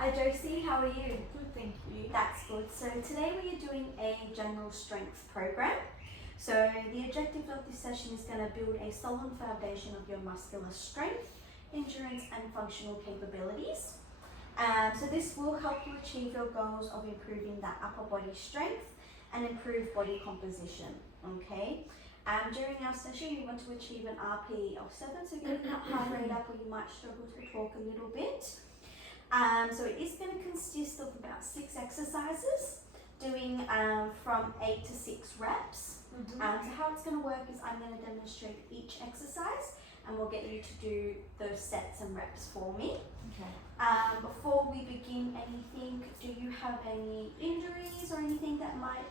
Hi Josie, how are you? Good, thank you. That's good. So today we are doing a general strength program. So the objective of this session is going to build a solid foundation of your muscular strength, endurance and functional capabilities. So this will help you achieve your goals of improving that upper body strength and improve body composition, okay? During our session we want to achieve an RPE of 7, so get that heart rate up or you might struggle to talk a little bit. So it is going to consist of about 6 exercises, doing from 8 to 6 reps. So how it's going to work is I'm going to demonstrate each exercise and we'll get you to do those sets and reps for me. Okay. Before we begin anything, do you have any injuries or anything that might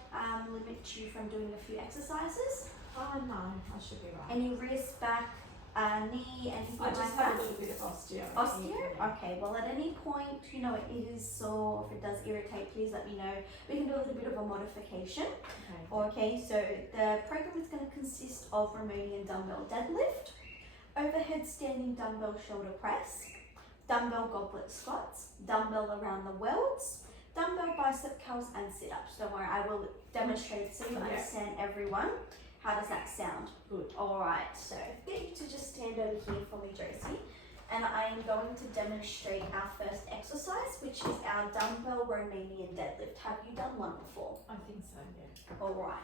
limit you from doing a few exercises? Oh no, I should be right. Any wrist, back, knee, anything I just like have that? a little bit of osteo. Osteo? Okay, well at any point, it is sore, if it does irritate, please let me know. We can do a little bit of a modification. Okay. Okay, so the program is going to consist of Romanian dumbbell deadlift, overhead standing dumbbell shoulder press, dumbbell goblet squats, dumbbell around the worlds, dumbbell bicep curls and sit-ups. Don't worry, I will demonstrate so you understand everyone. How does that sound? Good. Alright, so get you to just stand over here for me, Josie. And I am going to demonstrate our first exercise, which is our dumbbell Romanian deadlift. Have you done one before? I think so, yeah. Alright.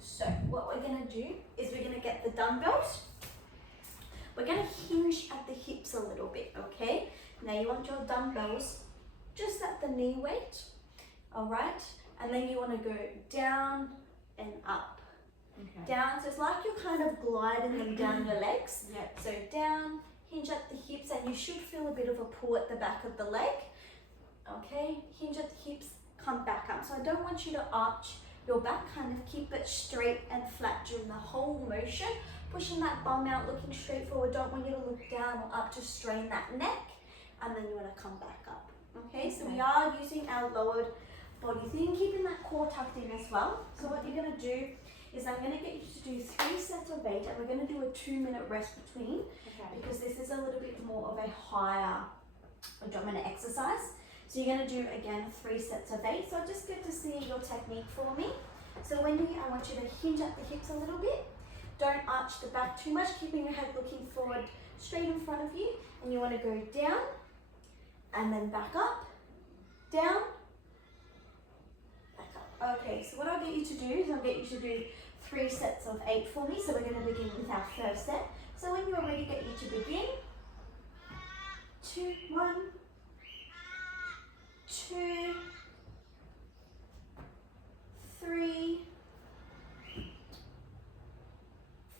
So what we're going to do is we're going to get the dumbbells. We're going to hinge at the hips a little bit, okay? Now you want your dumbbells just at the knee weight, alright? And then you want to go down and up. Okay. Down, so it's like you're kind of gliding them down your legs. Yep. So down, hinge at the hips, and you should feel a bit of a pull at the back of the leg. Okay, hinge at the hips, come back up. So I don't want you to arch your back, kind of keep it straight and flat during the whole motion. Pushing that bum out, looking straight forward. Don't want you to look down or up to strain that neck. And then you want to come back up. Okay, so we are using our lowered body thing, keeping that core tucked in as well. So what you're going to do is I'm going to get you to do 3 sets of 8 and we're going to do a 2-minute rest between, Okay. because this is a little bit more of a higher dominant exercise. So you're going to do again 3 sets of 8. So just get to see your technique for me. So when I want you to hinge at the hips a little bit. Don't arch the back too much, keeping your head looking forward straight in front of you. And you want to go down and then back up, down, back up. Okay, so what I'll get you to do is I'll get you to do 3 sets of 8 for me. So we're going to begin with our first set. So when you're ready, get you to begin. 2, 1, 2, 3,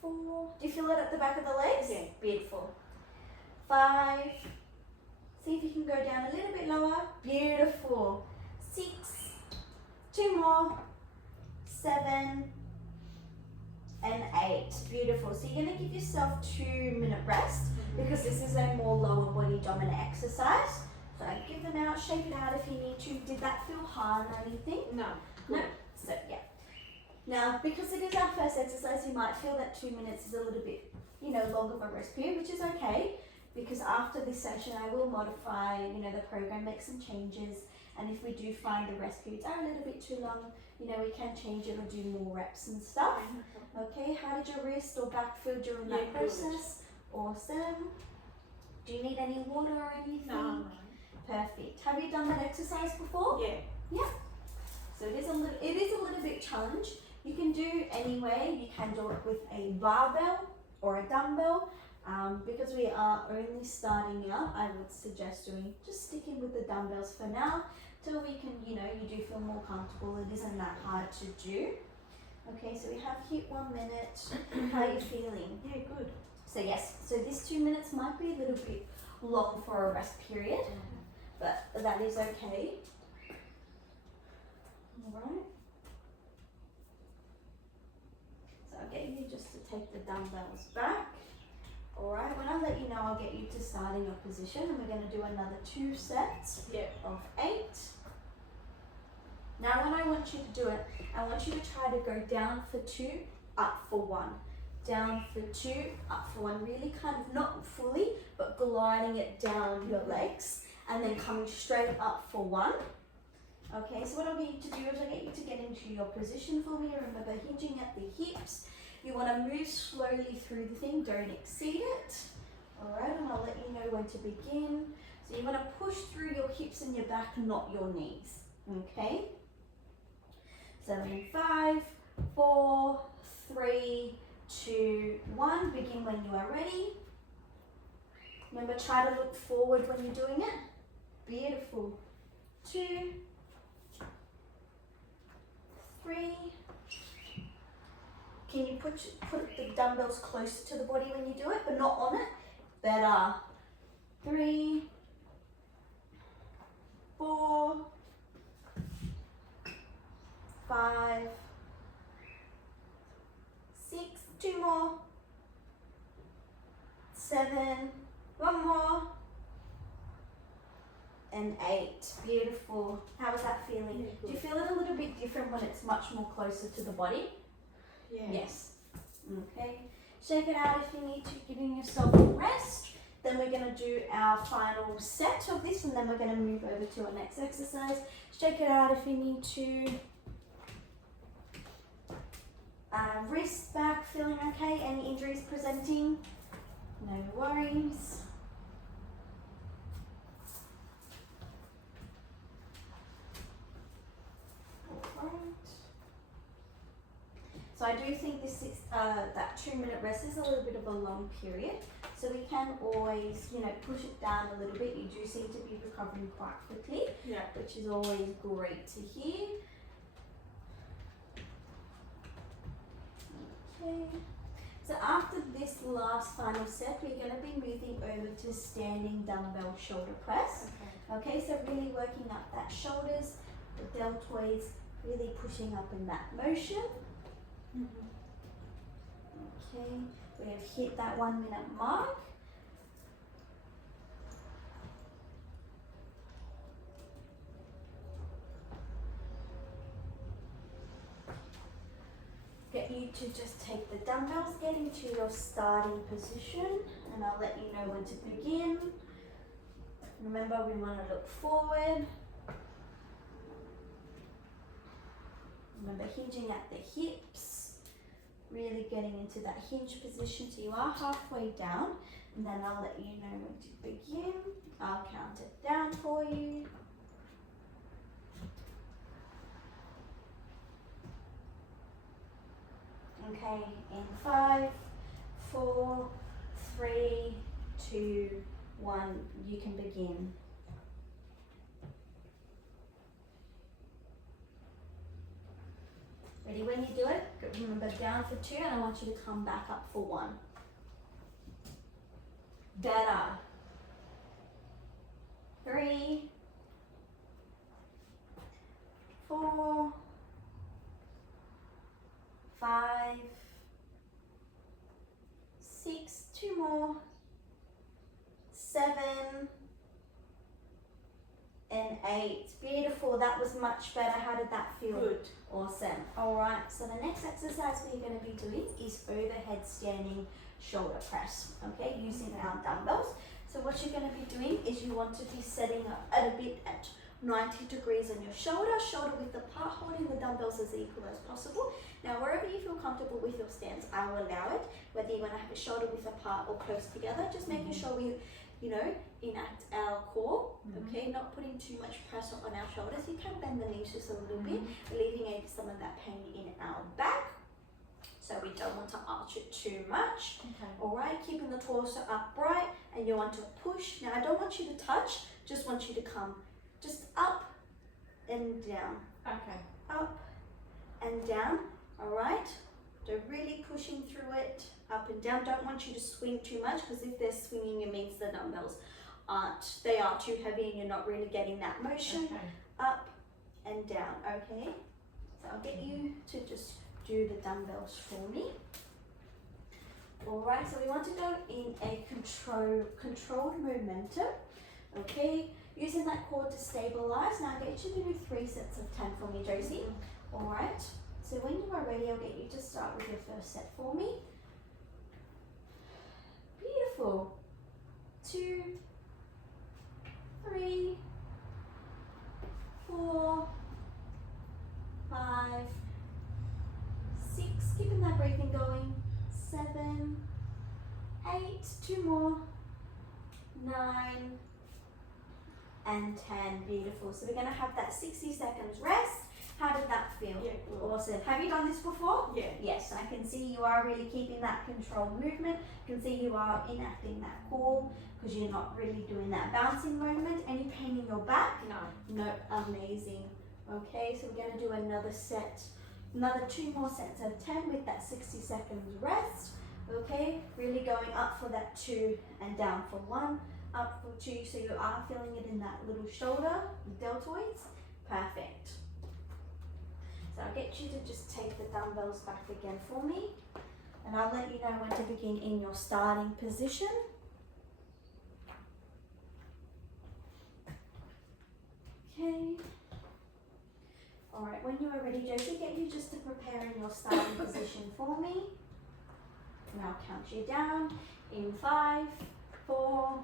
4. Do you feel it at the back of the legs? Yeah. Beautiful. 5. See if you can go down a little bit lower. Beautiful. 6. 2 more. 7. And 8. Beautiful. So you're going to give yourself 2-minute rest because this is a more lower body dominant exercise. So give them out, shake it out if you need to. Did that feel hard or anything? No. No. So yeah. Now, because it is our first exercise, you might feel that 2 minutes is a little bit, longer of a rest period, which is okay, because after this session, I will modify, the program, make some changes, and if we do find the rest periods are a little bit too long, we can change it or do more reps and stuff. Okay, how did your wrist or back feel during that process? Awesome. Do you need any water or anything? No. Perfect. Have you done that exercise before? Yeah. Yeah. So it is a little bit challenge. You can do anyway. You can do it with a barbell or a dumbbell. Because we are only starting out, I would suggest just sticking with the dumbbells for now till we can, you do feel more comfortable. It isn't that hard to do. Okay, so we have hit 1 minute. How are you feeling? Yeah, good. So yes, so this 2 minutes might be a little bit long for a rest period, but that is okay. Alright. So I'll get you just to take the dumbbells back. Alright, when I let you know, I'll get you to start in your position and we're going to do another 2 sets of 8. Now when I want you to do it, I want you to try to go down for 2, up for 1. down for 2, up for 1, really kind of not fully, but gliding it down your legs, and then coming straight up for 1. Okay, so what I'll get you to do is I'll get you to get into your position for me. Remember, hinging at the hips. You want to move slowly through the thing, don't exceed it. Alright, and I'll let you know when to begin. So you want to push through your hips and your back, not your knees. Okay? So in 5, 4, 3, 2, 1. Begin when you are ready. Remember, try to look forward when you're doing it. Beautiful. 2, 3. Can you put the dumbbells closer to the body when you do it, but not on it? Better. 3, 4, 5, 6, 2 more, 7, 1 more, and 8. Beautiful. How was that feeling? Yeah, Do you feel it a little bit different when it's much more closer to the body? Yeah. Yes. Okay. Shake it out if you need to, giving yourself a rest. Then we're going to do our final set of this, and then we're going to move over to our next exercise. Shake it out if you need to. Wrist back, feeling okay? Any injuries presenting? No worries. Alright. So I do think this that 2-minute rest is a little bit of a long period. So we can always, push it down a little bit. You do seem to be recovering quite quickly, Yeah. which is always great to hear. Okay. So after this last final set, we're going to be moving over to standing dumbbell shoulder press. Okay. Okay, so really working up that shoulders, the deltoids, really pushing up in that motion. Okay, we have hit that 1-minute mark. Get you to just take the dumbbells, get into your starting position, and I'll let you know when to begin. Remember, we want to look forward. Remember, hinging at the hips, really getting into that hinge position. So you are halfway down, and then I'll let you know when to begin. I'll count it down for you. Okay, in 5, 4, 3, 2, 1, you can begin. Ready when you do it? Remember, down for 2, and I want you to come back up for 1. Better. 3, 4, 5, 6, 2 more, 7, and 8. Beautiful, that was much better. How did that feel? Good. Awesome. Alright, so the next exercise we're going to be doing is overhead standing shoulder press, okay, using our dumbbells. So what you're going to be doing is you want to be setting up at a bit at 90 degrees on your shoulder width apart, holding the dumbbells as equal as possible. Now wherever you feel comfortable with your stance, I will allow it, whether you want to have it shoulder width apart or close together, just making sure we, enact our core, okay, not putting too much pressure on our shoulders. You can bend the knees just a little bit, alleviate some of that pain in our back. So we don't want to arch it too much. Okay. Alright, keeping the torso upright, and you want to push. Now I don't want you to touch, just want you to come just up and down, Okay. up and down, alright? So really pushing through it, up and down. Don't want you to swing too much, because if they're swinging, it means the dumbbells they are too heavy and you're not really getting that motion. Okay. Up and down, okay? So I'll get you to just do the dumbbells for me. Alright, so we want to go in a controlled momentum, okay? Using that core to stabilize. Now I'll get you to do 3 sets of 10 for me, Josie. Alright, so when you are ready, I'll get you to start with your first set for me. 2, 3, 4, 5, 6, keeping that breathing going, 7, 8, 2 more, 9, and 10. Beautiful. So we're going to have that 60 seconds rest. How did that feel? Yeah, good. Awesome. Have you done this before? Yeah. Yes, I can see you are really keeping that controlled movement. I can see you are enacting that core because you're not really doing that bouncing movement. Any pain in your back? No. No. Amazing. Okay, so we're going to do another set, another 2 more sets of 10 with that 60 seconds rest. Okay, really going up for that 2 and down for 1, up for 2, so you are feeling it in that little shoulder, the deltoids. Perfect. So I'll get you to just take the dumbbells back again for me, and I'll let you know when to begin in your starting position. Okay. Alright, when you are ready, Josie, get you just to prepare in your starting position for me. And I'll count you down in 5, 4,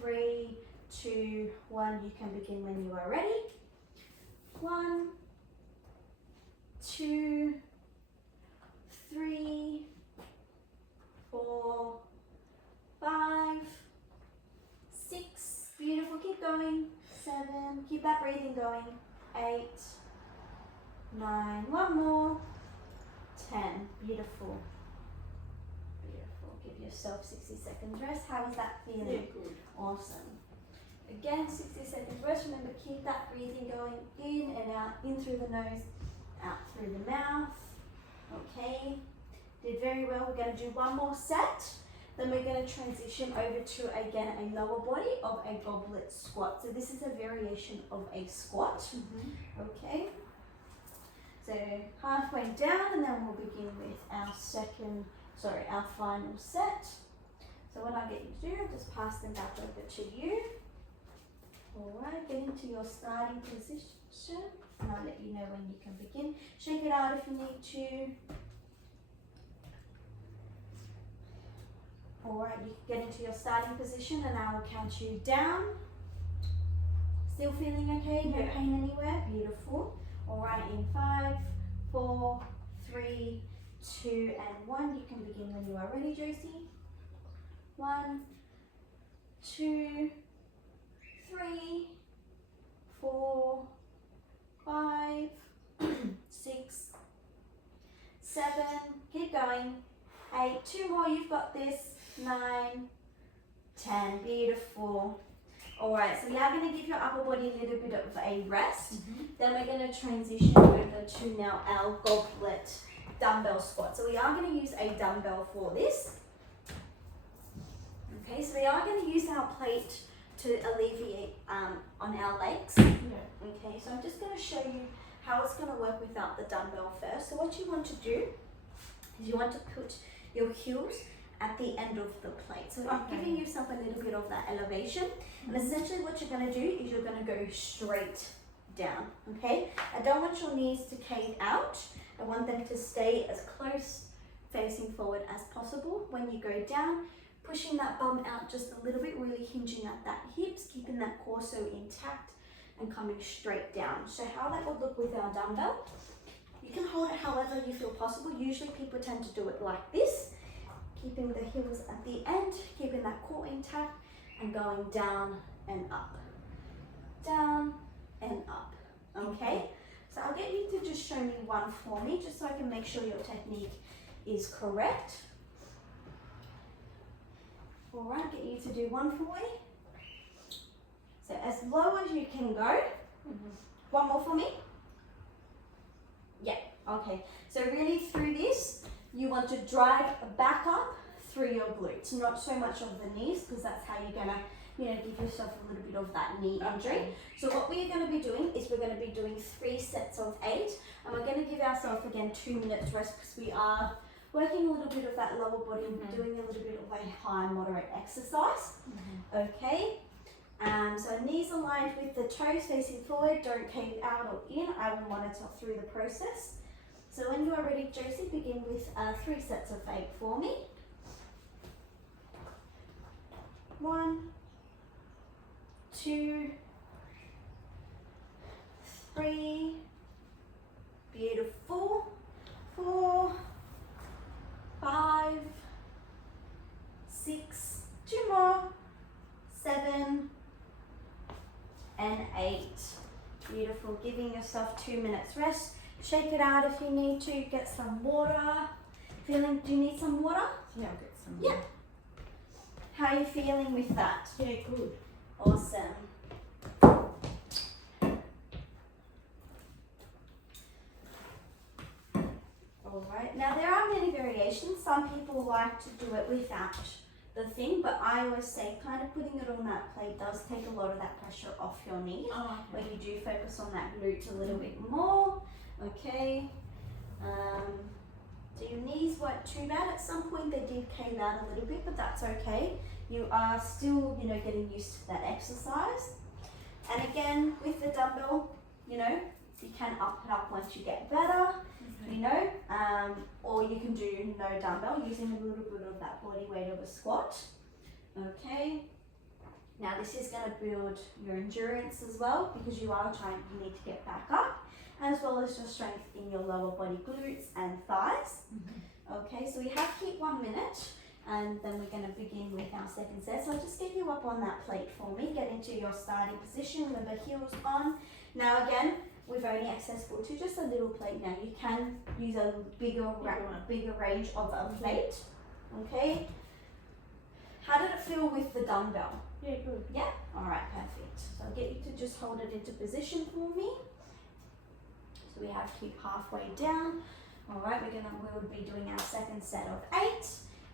3, 2, 1. You can begin when you are ready. 1, 2, 3, 4, 5, 6. Beautiful. Keep going. 7. Keep that breathing going. 8, 9. One more. 10. Beautiful. Beautiful. Give yourself 60 seconds rest. How is that feeling? Yeah, good. Awesome. Again, 60 seconds rest. Remember, keep that breathing going in and out, in through the nose, out through the mouth. Okay. Did very well. We're going to do one more set. Then we're going to transition over to, again, a lower body of a goblet squat. So this is a variation of a squat. Okay. So halfway down, and then we'll begin with our final set. So what I get you to do, I'll just pass them back over to you. Alright, get into your starting position, and I'll let you know when you can begin. Shake it out if you need to. Alright, you can get into your starting position, and I will count you down. Still feeling okay? No Yeah. pain anywhere? Beautiful. Alright, in 5, 4, 3, 2, and 1. You can begin when you are ready, Josie. 1, 2, 3, 4, 5, 6, 7. Keep going. 8. 2 more. You've got this. 9, 10. Beautiful. Alright, so we are going to give your upper body a little bit of a rest. Then we're going to transition over to now our goblet dumbbell squat. So we are going to use a dumbbell for this. Okay, so we are going to use our plate to alleviate on our legs. Yeah. Okay, so I'm just going to show you how it's going to work without the dumbbell first. So what you want to do is you want to put your heels at the end of the plate. So I'm giving yourself a little bit of that elevation. And essentially what you're going to do is you're going to go straight down, okay? I don't want your knees to cave out. I want them to stay as close facing forward as possible. When you go down, pushing that bum out just a little bit, really hinging at that hips, keeping that torso intact and coming straight down. So how that would look with our dumbbell, you can hold it however you feel possible. Usually people tend to do it like this, keeping the heels at the end, keeping that core intact and going down and up. Down and up, okay? So I'll get you to just show me one for me, just so I can make sure your technique is correct. All right, get you to do one for me. So as low as you can go. One more for me. Yeah, okay. So really through this, you want to drive back up through your glutes, not so much of the knees, because that's how you're gonna, give yourself a little bit of that knee injury. So what we're gonna be doing is we're gonna be doing 3 sets of 8, and we're gonna give ourselves again 2 minutes rest, because we are working a little bit of that lower body, doing a little bit of a high moderate exercise. Okay. So knees aligned with the toes facing forward, don't cave out or in. I will monitor through the process. So when you are ready, Josie, begin with 3 sets of 8 for me. 1, 2, 3, beautiful, 4, 5, 6, 2 more, 7, and 8. Beautiful. Giving yourself 2 minutes rest. Shake it out if you need to. Get some water. Do you need some water? Yeah, I'll get some. Yeah. How are you feeling with that? Yeah, good. Awesome. Alright, now there are many variations. Some people like to do it without the thing, but I always say kind of putting it on that plate does take a lot of that pressure off your knee, Oh, where okay. you do focus on that glute a little bit more. Okay. So your knees weren't too bad. At some point they did cave out a little bit, but that's okay. You are still, getting used to that exercise. And again, with the dumbbell, you can up it up once you get better, Okay. or you can do no dumbbell using a little bit of that body weight of a squat. Okay. Now this is going to build your endurance as well, because you need to get back up, as well as your strength in your lower body glutes and thighs. Okay, so we have to keep 1 minute, and then we're going to begin with our second set. So I'll just get you up on that plate for me. Get into your starting position with the heels on. Now again, we've only accessible to just a little plate. Now you can use a bigger range of a plate. Okay. How did it feel with the dumbbell? Yeah, good. Yeah? Alright, perfect. So I'll get you to just hold it into position for me. So we have to keep halfway down. Alright, we'll be doing our second set of 8.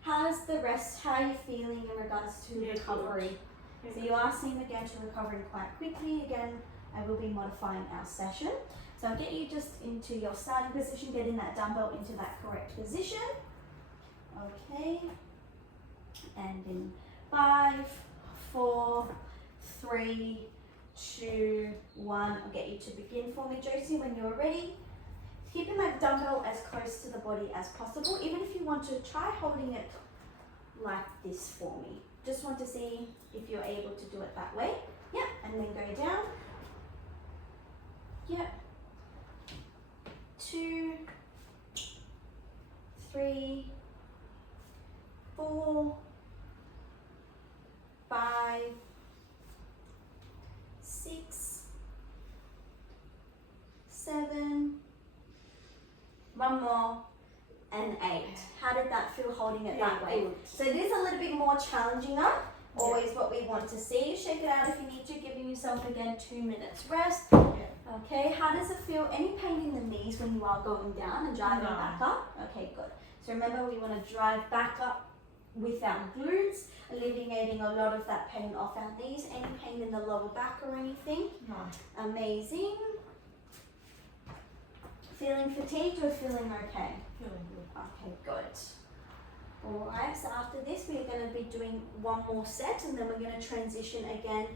How's the rest? How are you feeling in regards to Yeah, recovery? good. So you are seeing again to recovering quite quickly. Again, I will be modifying our session. So I'll get you just into your starting position, getting that dumbbell into that correct position. Okay. And in 5, 4, 3, 2, 1. I'll get you to begin for me, Josie, when you're ready. Keeping that dumbbell as close to the body as possible. Even if you want to try holding it like this for me. Just want to see if you're able to do it that way. Yep, and then go down. Yep. 2, 3, 4, 5, 6, 7, 1 more, and 8. How did that feel holding it that way? Good. So it is a little bit more challenging, always what we want to see. Shake it out if you need to, giving yourself again 2 minutes rest. Yeah. Okay, how does it feel? Any pain in the knees when you are going down and driving No. back up? Okay, good. So remember, we want to drive back up with our glutes, alleviating a lot of that pain off our knees. Any pain in the lower back or anything? No. Amazing. Feeling fatigued or feeling okay? Feeling good. Okay, good. Alright, so after this we're going to be doing 1 more set, and then we're going to transition again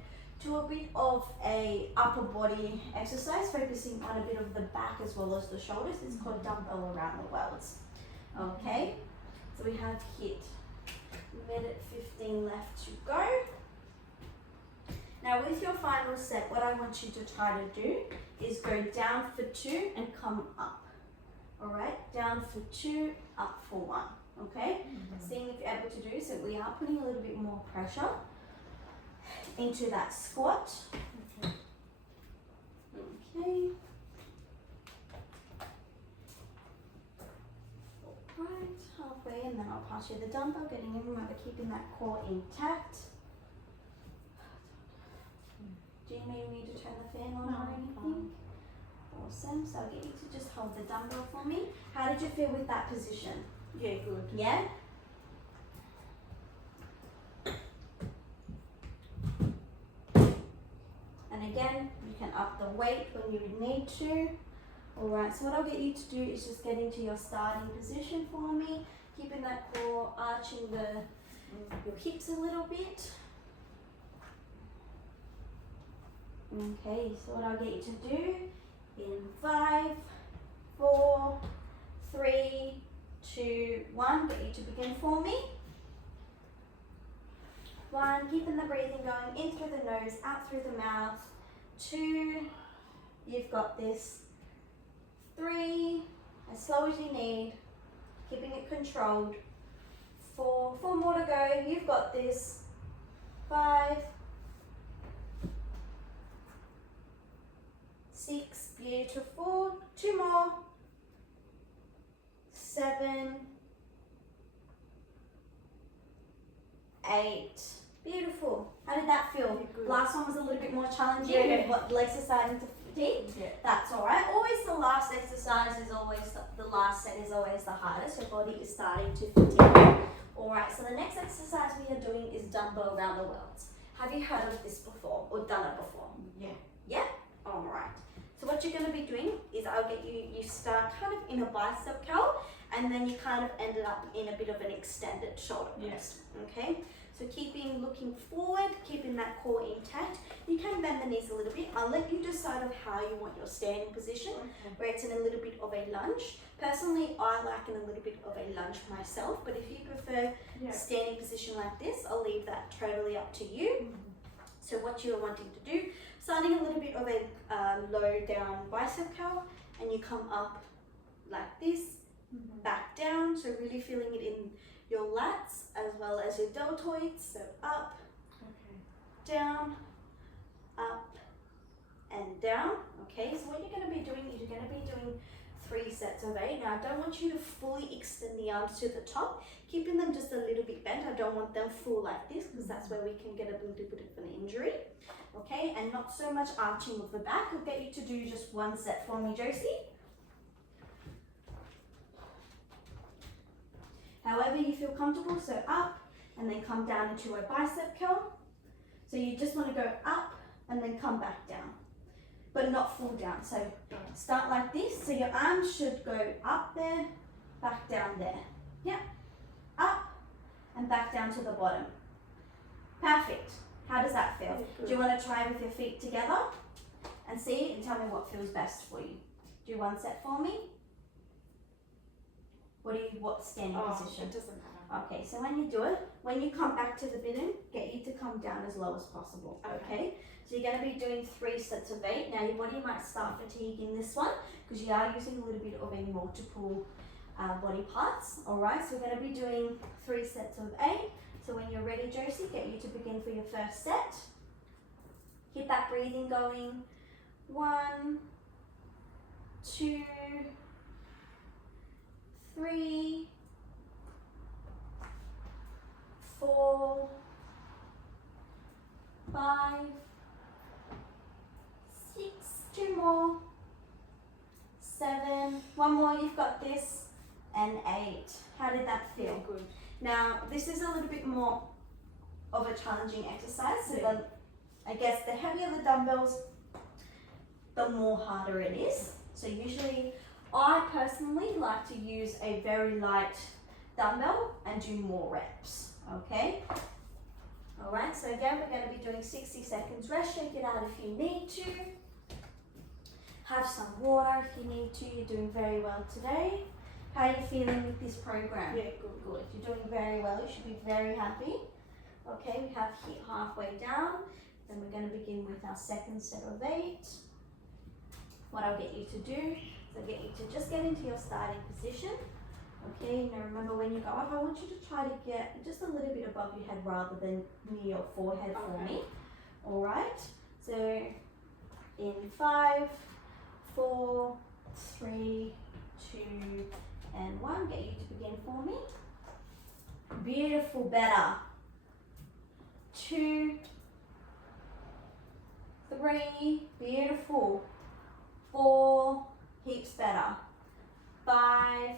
to a bit of a upper body exercise, focusing on a bit of the back as well as the shoulders. It's called dumbbell around the worlds. Okay, so we have hit minute 15 left to go. Now with your final set, what I want you to try to do is go down for 2 and come up. Alright, down for 2, up for 1. Okay, seeing if you're able to do so. We are putting a little bit more pressure into that squat. Okay. Okay. Alright, halfway, and then I'll pass you the dumbbell, getting in, remember keeping that core intact. Do you need me to turn the fan on No, or anything? Awesome, so I'll get you to just hold the dumbbell for me. How did you feel with that position? Yeah, good. Yeah? And again, you can up the weight when you need to. Alright, so what I'll get you to do is just get into your starting position for me, keeping that core, arching your hips a little bit. Okay, so what I'll get you to do in 5, 4, 3, 2, 1, get you to begin for me. 1, keeping the breathing going in through the nose, out through the mouth. 2, you've got this. 3, as slow as you need, keeping it controlled. 4, 4 more to go, you've got this. 5, 6, beautiful. 2 more. 7, 8, beautiful. How did that feel? Yeah, good. Last one was a little bit more challenging. Yeah. With what legs are starting to fatigue. Yeah. That's all right. Always the last exercise is always the last set is always the hardest. Your body is starting to fatigue. All right. So the next exercise we are doing is dumbbell around the world. Have you heard of this before or done it before? Yeah. All right. So what you're going to be doing is I'll get you start kind of in a bicep curl and then you kind of ended up in a bit of an extended shoulder press. Okay. So looking forward, keeping that core intact. You can bend the knees a little bit. I'll let you decide of how you want your standing position, Okay. where it's in a little bit of a lunge. Personally, I like in a little bit of a lunge myself, but if you prefer Yeah. standing position like this, I'll leave that totally up to you. So what you're wanting to do, starting a little bit of a low down bicep curl, and you come up like this, back down, so really feeling it in your lats as well as your deltoids. So up, Okay. down, up, and down. Okay, so what you're going to be doing is you're going to be doing 3 sets of 8. Now I don't want you to fully extend the arms to the top, keeping them just a little bit bent. I don't want them full like this because that's where we can get a little bit of an injury. Okay, and not so much arching of the back. I'll get you to do just 1 set for me, Josie. However you feel comfortable, so up and then come down into a bicep curl. So you just want to go up and then come back down, but not full down. So start like this. So your arms should go up there, back down there. Yep, up and back down to the bottom. Perfect. How does that feel? Yeah, Do you want to try with your feet together and see and tell me what feels best for you? Do 1 set for me. What standing position? It doesn't matter. Okay, so when you do it, when you come back to the bottom, get you to come down as low as possible. Okay, so you're going to be doing 3 sets of 8. Now your body might start fatiguing this one because you are using a little bit of a multiple body parts. All right, so we're going to be doing 3 sets of 8. So when you're ready, Josie, get you to begin for your first set. Keep that breathing going. 1, 2, 3, 4, 5, 6, 2 more, 7, 1 more, you've got this, and 8. How did that Yeah, feel? good. Now, this is a little bit more of a challenging exercise, so Yeah. I guess the heavier the dumbbells, the more harder it is. So usually, I personally like to use a very light dumbbell and do more reps, okay? Alright, so again, we're going to be doing 60 seconds rest. Shake it out if you need to. Have some water if you need to. You're doing very well today. How are you feeling with this program? Yeah, good. Good. You're doing very well. You should be very happy. Okay, we have hit halfway down. Then we're going to begin with our second set of 8. What I'll get you to do is I'll get you to just get into your starting position. Okay, now remember when you go up, I want you to try to get just a little bit above your head rather than near your forehead for Okay. me. Alright, so in 5, 4, 3, 2, and 1. Get you to begin for me. Beautiful, better. 2, 3, beautiful. 4, heaps better. 5,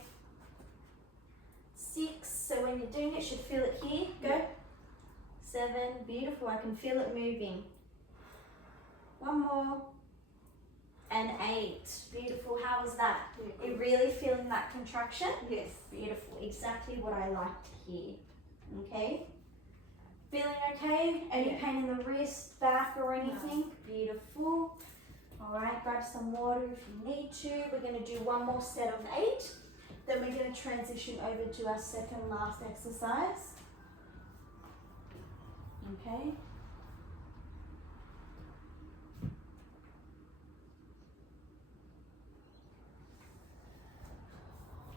6, so when you're doing it, you should feel it here. Go. Yeah. 7, beautiful. I can feel it moving. 1 more. And 8, beautiful. How was that? Yeah, You good. really feeling that contraction? Yes. Beautiful, exactly what I like to hear. Okay? Feeling okay? Any Yeah. pain in the wrist, back, or anything? Beautiful. Alright, grab some water if you need to. We're going to do 1 more set of 8. Then we're going to transition over to our second last exercise. Okay.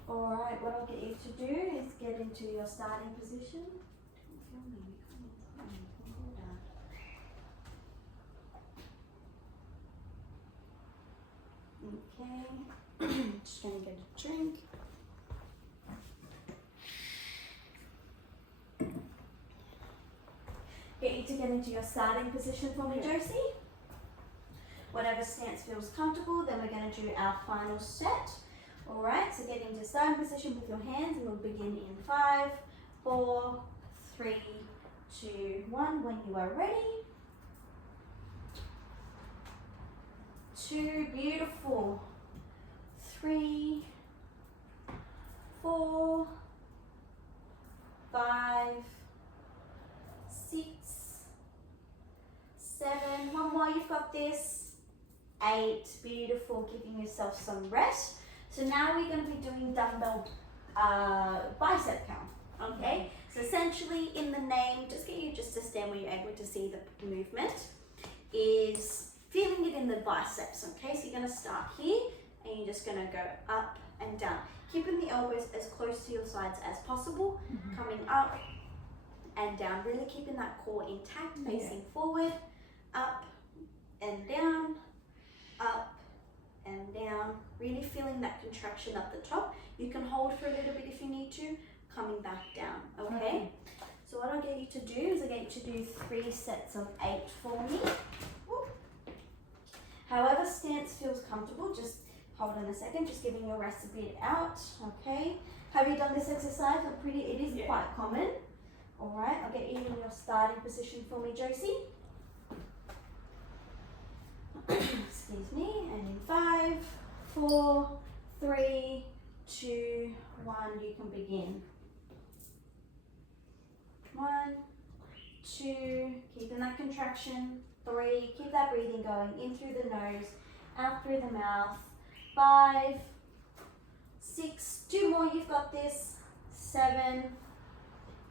Alright, what I'll get you to do is get into your starting position. Okay, just gonna get a drink. Get you to get into your starting position for me, Josie. Whatever stance feels comfortable, then we're going to do our final set. Alright, so get into starting position with your hands and we'll begin in 5, 4, 3, 2, 1. When you are ready. 2, beautiful. 3, 4, 5, 6, 7. One more, you've got this. 8, beautiful. Giving yourself some rest. So now we're going to be doing dumbbell bicep count. Okay. So essentially, in the name, just get you just to stand where you're able to see the movement. Is feeling it in the biceps. Okay. So you're going to start here, and you're just going to go up and down, keeping the elbows as close to your sides as possible. Coming up and down, really keeping that core intact, facing forward, up and down, up and down, really feeling that contraction up the top. You can hold for a little bit if you need to, coming back down, okay? So what I'll get you to do is I'll get you to do 3 sets of 8 for me. Whoop. However stance feels comfortable, just hold on a second, just giving your rest a bit out, okay? Have you done this exercise? It is quite common. All right, I'll get you in your starting position for me, Josie. Excuse me, and in 5, 4, 3, 2, 1, you can begin. 1, 2, keeping that contraction. 3, keep that breathing going in through the nose, out through the mouth. 5, 6, 2 more, you've got this. 7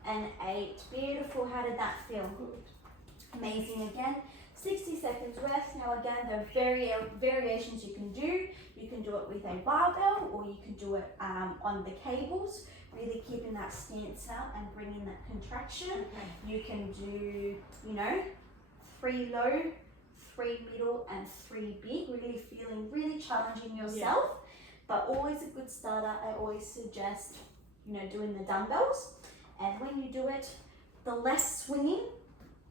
and 8. Beautiful. How did that feel? Amazing. Again, 60 seconds rest. Now again, there are variations you can do. You can do it with a barbell or you can do it on the cables, really keeping that stance out and bringing that contraction. You can do, 3 low, 3 middle and 3 big, really challenging yourself. But always a good starter, I always suggest, doing the dumbbells. And when you do it, the less swinging,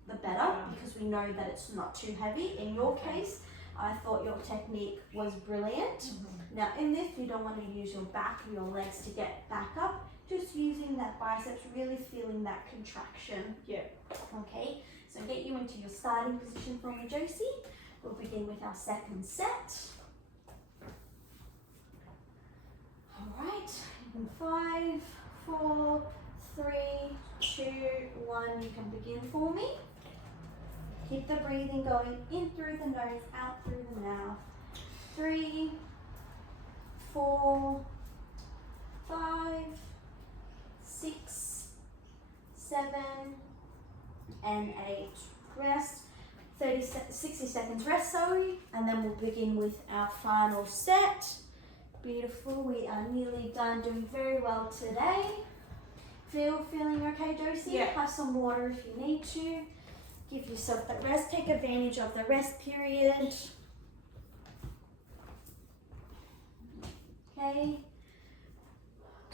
the better, because we know that it's not too heavy. In your case, I thought your technique was brilliant. Now in this, you don't want to use your back or your legs to get back up, just using that biceps, really feeling that contraction. Okay, so get you into your starting position for me, Josie. We'll begin with our second set. All right, in 5, 4, 3, 2, 1, you can begin for me. Keep the breathing going in through the nose, out through the mouth. 3, 4, 5, 6, 7, and 8. Rest. 60 seconds rest, sorry. And then we'll begin with our final set. Beautiful. We are nearly done. Doing very well today. Feeling okay, Josie? Have some water if you need to. Give yourself that rest. Take advantage of the rest period. Okay.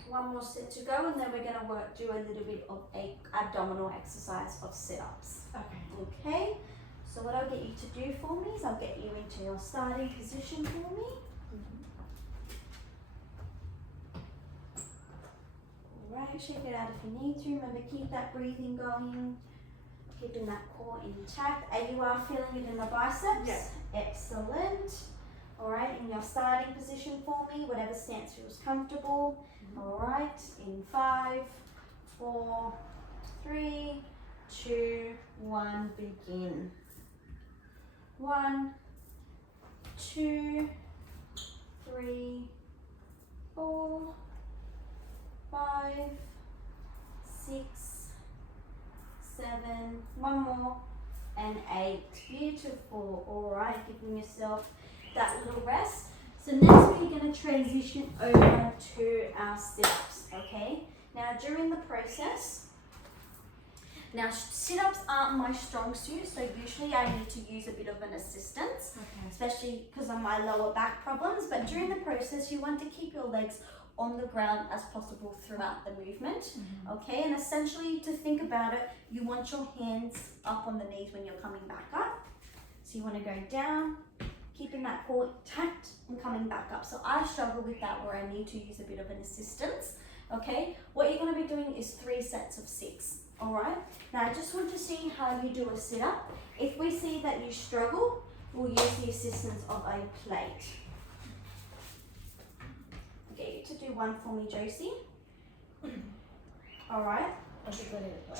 One more set to go, and then we're going to do a little bit of a abdominal exercise of sit-ups. Okay. So what I'll get you to do for me is I'll get you into your starting position for me. Alright, shake it out if you need to. Remember, keep that breathing going. Keeping that core intact. You are feeling it in the biceps? Excellent. Alright, in your starting position for me, whatever stance feels comfortable. Alright, in 5, 4, 3, 2, 1, begin. 1, 2, 3, 4, 5, 6, 7, one more, and 8. Beautiful. All right, giving yourself that little rest. So next we're going to transition over to our sit-ups, okay? Now during the process, now sit-ups aren't my strong suit, so usually I need to use a bit of an assistance, Okay. especially because of my lower back problems. But during the process, you want to keep your legs on the ground as possible throughout the movement, okay? And essentially, to think about it, you want your hands up on the knees when you're coming back up. So you want to go down, keeping that core tight and coming back up. So I struggle with that where I need to use a bit of an assistance, okay? What you're going to be doing is 3 sets of 6, all right? Now I just want to see how you do a sit-up. If we see that you struggle, we'll use the assistance of a plate. Get you to do one for me, Josie. All right,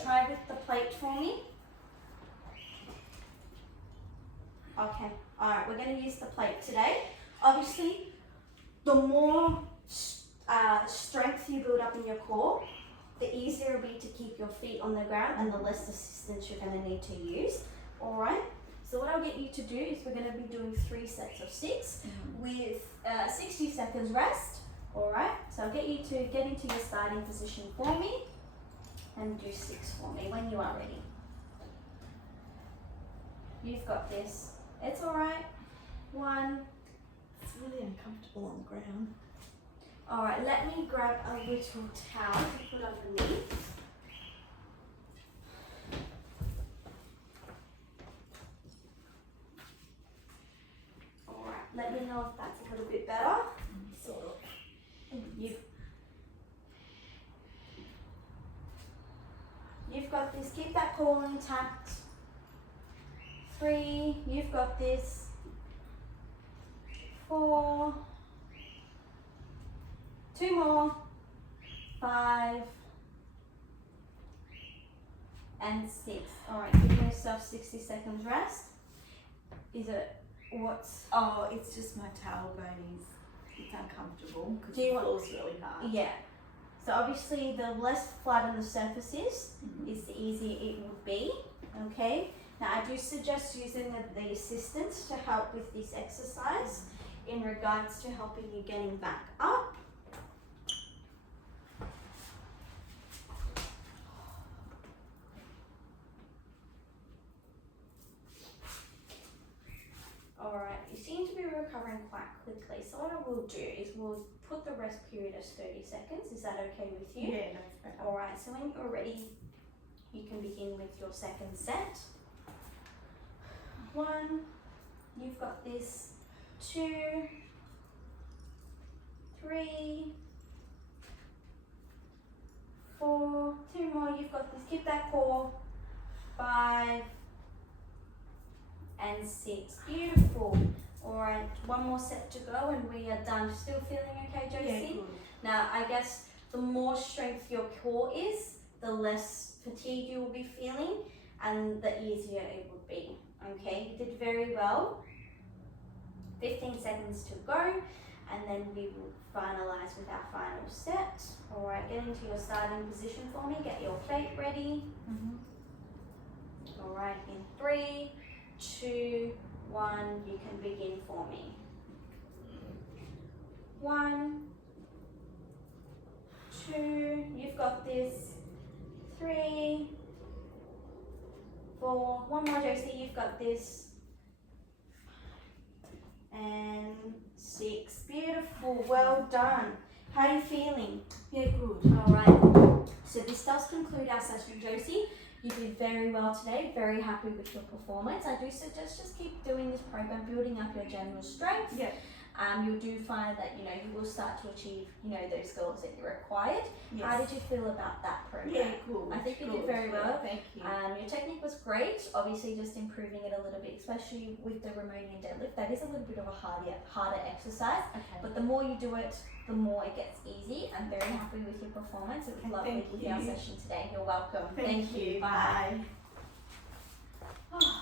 try with the plate for me. Okay, all right, we're going to use the plate today. Obviously, the more strength you build up in your core, the easier it'll be to keep your feet on the ground and the less assistance you're going to need to use. All right, so what I'll get you to do is we're going to be doing 3 sets of 6 with 60 seconds rest. All right, so I'll get you to get into your starting position for me and do 6 for me when you are ready. You've got this. It's all right. 1. It's really uncomfortable on the ground. All right, let me grab a little towel to put underneath. All right, let me know if that's a little bit better. Sort of. You've got this. Keep that core intact. 3. You've got this. 4. 2 more. 5. And 6. All right, give yourself 60 seconds rest. Is it what's? Oh, it's just my tailbone is it's uncomfortable because Do you it want- falls really hard. Yeah. So obviously, the less flat on the surface is the easier it would be. Okay. Now I do suggest using the assistance to help with this exercise in regards to helping you getting back up. Alright, you seem to be recovering quite quickly. So what I will do is we'll put the rest period as 30 seconds. Is that okay with you? Yeah, that's better. Alright, so when you're ready, you can begin with your second set. 1, you've got this. 2, 3, 4, 2 more, you've got this. Keep that core. 5 and 6. Beautiful. Alright, one more set to go and we are done. Still feeling okay, Josie? Yeah, good. Now, I guess the more strength your core is, the less fatigue you will be feeling and the easier it would be. Okay, you did very well. 15 seconds to go and then we will finalize with our final set. Alright, get into your starting position for me. Get your plate ready. Alright, in 3, 2, 1, you can begin for me. 1, 2, you've got this. 3, 4, one more, Josie, you've got this. And 6, beautiful, well done. How are you feeling? Yeah, good. Alright, so this does conclude our session, Josie. You did very well today, very happy with your performance. I do suggest just keep doing this program, building up your general strength. Yeah. You do find that, you will start to achieve, those goals that you required. Yes. How did you feel about that program? Yeah, good. I think you did good. very well. Thank you. Your technique was great, obviously just improving it a little bit, especially with the Romanian deadlift. That is a little bit of a harder exercise, Okay. but the more you do it, the more it gets easy. I'm very happy with your performance. It was lovely Thank with our you. session today. You're welcome. Thank you. Bye. Bye.